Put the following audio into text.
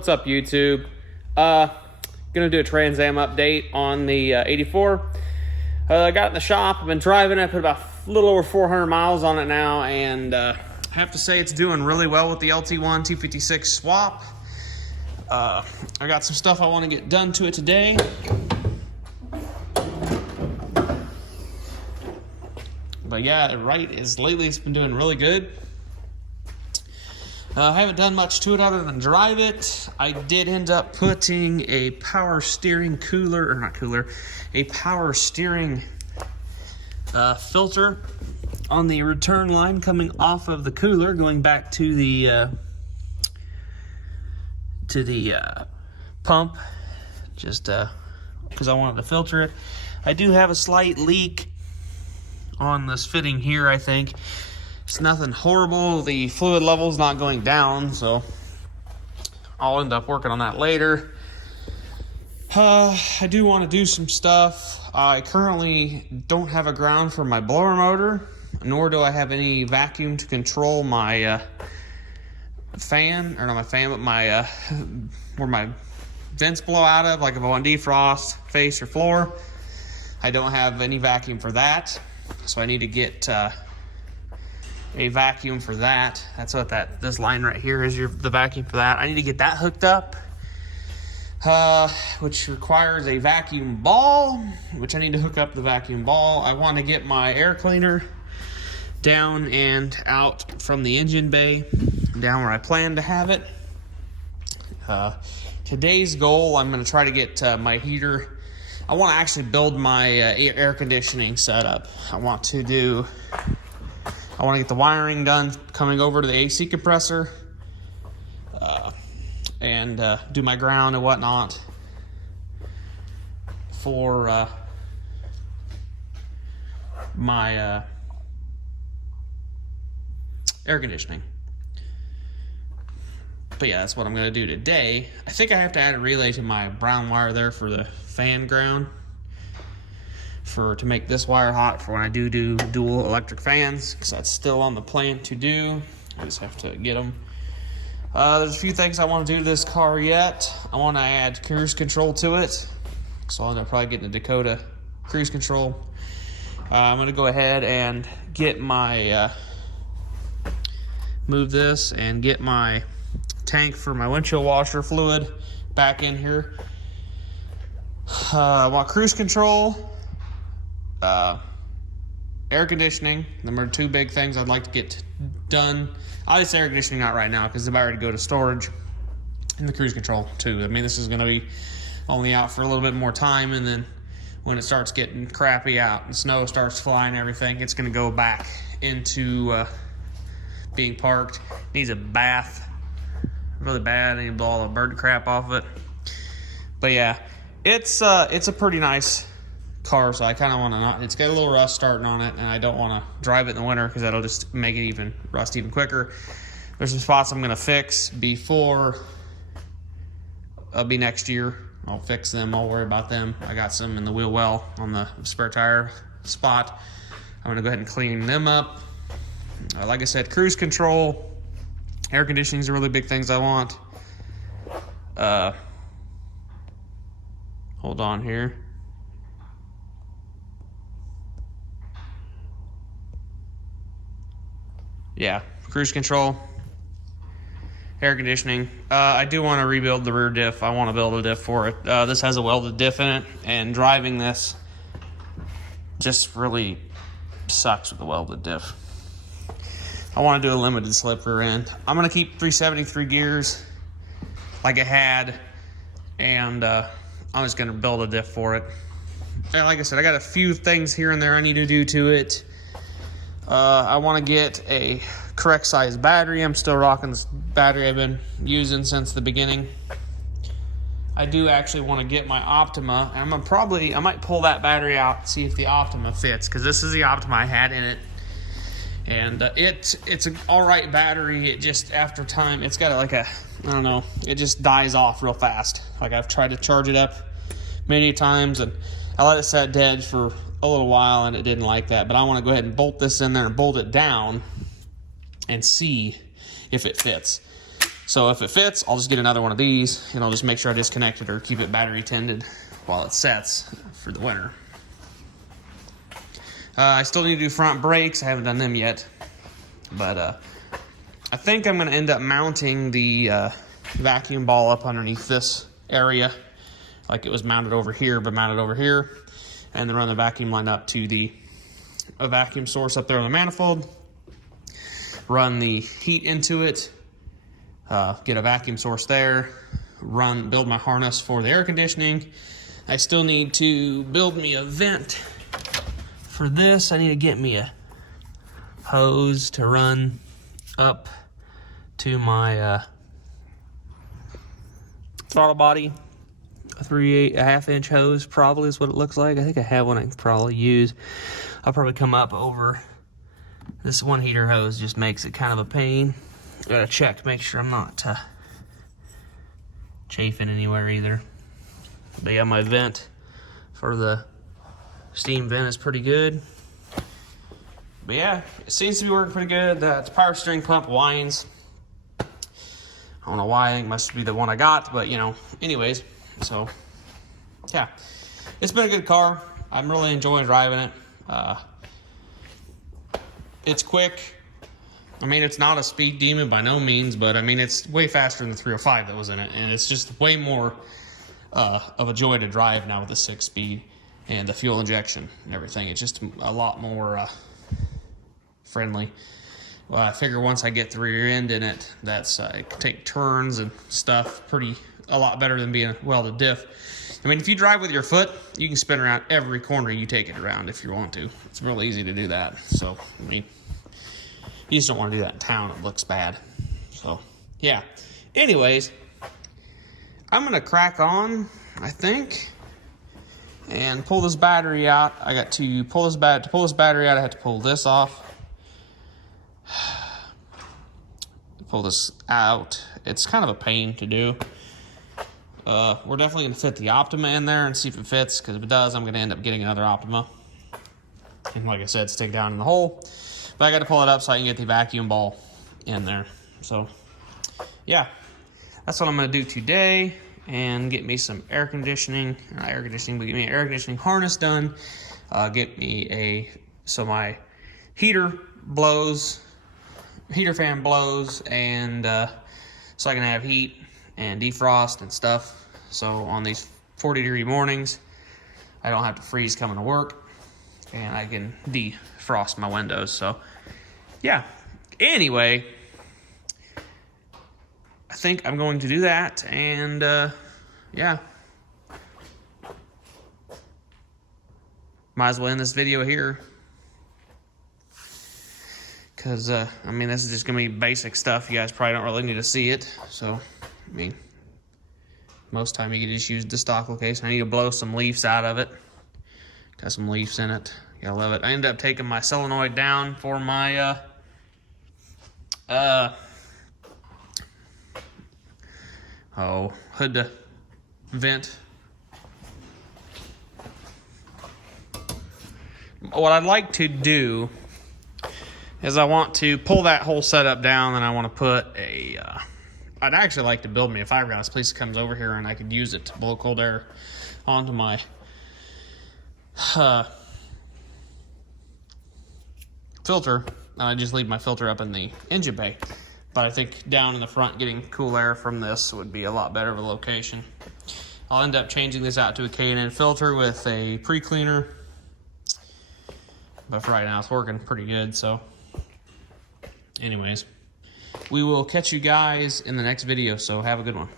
What's up, YouTube? Gonna do a Trans Am update on the 84. I got it in the shop. I've been driving it. I put about a little over 400 miles on it now, and I have to say it's doing really well with the LT1 T56 Swap. I got some stuff I want to get done to it today. But yeah, lately it's been doing really good. I haven't done much to it other than drive it. I did end up putting a power steering a power steering filter on the return line coming off of the cooler, going back to the pump, just because I wanted to filter it. I do have a slight leak on this fitting here, I think. It's nothing horrible. The fluid level's not going down, so I'll end up working on that later. I do want to do some stuff. I currently don't have a ground for my blower motor, nor do I have any vacuum to control my fan, or not my fan, but my where my vents blow out of, like if I want defrost, face, or floor. I don't have any vacuum for that, so I need to get a vacuum for that. That's what this line right here is, the vacuum for that. I need to get that hooked up, which requires a vacuum ball, which I need to hook up the vacuum ball. I want to get my air cleaner down and out from the engine bay, down where I plan to have it. Today's goal, I'm going to try to get my heater. I want to actually build my air conditioning setup. I want to get the wiring done coming over to the AC compressor, and do my ground and whatnot for my air conditioning. But yeah, that's what I'm going to do today. I think I have to add a relay to my brown wire there for the fan ground, to make this wire hot for when I do dual electric fans, because that's still on the plan to do. I just have to get them. There's a few things I want to do to this car yet. I want to add cruise control to it, so I'm going to probably get into Dakota cruise control. I'm going to go ahead and get my move this and get my tank for my windshield washer fluid back in here. I want cruise control, air conditioning. Them are two big things I'd like to get done. Obviously, air conditioning not right now because I'm about to go to storage, and the cruise control too. I mean, this is going to be only out for a little bit more time, and then when it starts getting crappy out and snow starts flying and everything, it's going to go back into being parked. Needs a bath really bad. I need to blow all the bird crap off of it. But yeah, it's a pretty nice car, so I kind of want to not. It's got a little rust starting on it, and I don't want to drive it in the winter because that'll just make it rust even quicker. There's some spots I'm going to fix before it'll be next year. I'll fix them. I'll worry about them. I got some in the wheel well on the spare tire spot. I'm going to go ahead and clean them up. Like I said, cruise control, air conditioning are really big things I want. Hold on here. Yeah, cruise control, air conditioning. I do want to rebuild the rear diff. I want to build a diff for it. This has a welded diff in it, and driving this just really sucks with the welded diff. I want to do a limited slip rear end. I'm going to keep 373 gears like I had, and I'm just going to build a diff for it. And like I said, I got a few things here and there I need to do to it. I want to get a correct size battery. I'm still rocking this battery I've been using since the beginning. I do actually want to get my Optima, and I might pull that battery out and see if the Optima fits, because this is the Optima I had in it. And it's an alright battery. It just, after time, it's got I don't know, it just dies off real fast. Like, I've tried to charge it up many times, and I let it set dead for a little while, and it didn't like that. But I want to go ahead and bolt this in there and bolt it down and see if it fits. So if it fits, I'll just get another one of these, and I'll just make sure I disconnect it or keep it battery tended while it sets for the winter. I still need to do front brakes. I haven't done them yet. But I think I'm going to end up mounting the vacuum ball up underneath this area, like it was mounted over here, but mounted over here, and then run the vacuum line up to a vacuum source up there on the manifold, run the heat into it, get a vacuum source there, build my harness for the air conditioning. I still need to build me a vent for this. I need to get me a hose to run up to my throttle body. A 3/8 inch hose probably is what it looks like. I think I have one I can probably use. I'll probably come up over this one heater hose. Just makes it kind of a pain. Gotta check, make sure I'm not chafing anywhere either. But yeah, my vent for the steam vent is pretty good. But yeah, it seems to be working pretty good. The power steering pump whines. I don't know why. I think it must be the one I got, but you know, anyways. So yeah, it's been a good car. I'm really enjoying driving it. It's quick. I mean, it's not a speed demon by no means, but I mean, it's way faster than the 305 that was in it, and it's just way more of a joy to drive now with the 6-speed and the fuel injection and everything. It's just a lot more friendly. Well, I figure once I get the rear end in it, that's it can take turns and stuff a lot better than being a welded diff. I mean, if you drive with your foot, you can spin around every corner you take it around if you want to. It's real easy to do that. So, I mean, you just don't want to do that in town. It looks bad. So, yeah. Anyways, I'm going to crack on, I think, and pull this battery out. I got to pull this battery out. I had to pull this off. Pull this out. It's kind of a pain to do. We're definitely going to fit the Optima in there and see if it fits, because if it does, I'm going to end up getting another Optima. And like I said, stick down in the hole. But I got to pull it up so I can get the vacuum ball in there. So, yeah. That's what I'm going to do today, and get me some air conditioning. Not air conditioning, but get me an air conditioning harness done. Get me so my heater fan blows, and so I can have heat and defrost and stuff. So on these 40-degree mornings, I don't have to freeze coming to work, and I can defrost my windows. So yeah, anyway, I think I'm going to do that, and yeah, might as well end this video here. Because, I mean, this is just going to be basic stuff. You guys probably don't really need to see it. So, I mean, most time you can just use the stock location. I need to blow some leaves out of it. Got some leaves in it. I love it. I ended up taking my solenoid down for my, hood to vent. What I'd like to do is I want to pull that whole setup down, and I want to put I'd actually like to build me a fiberglass piece that comes over here, and I could use it to blow cold air onto my filter, and I just leave my filter up in the engine bay. But I think down in the front, getting cool air from this would be a lot better of a location. I'll end up changing this out to a K&N filter with a pre-cleaner, but for right now it's working pretty good. So anyways, we will catch you guys in the next video, so have a good one.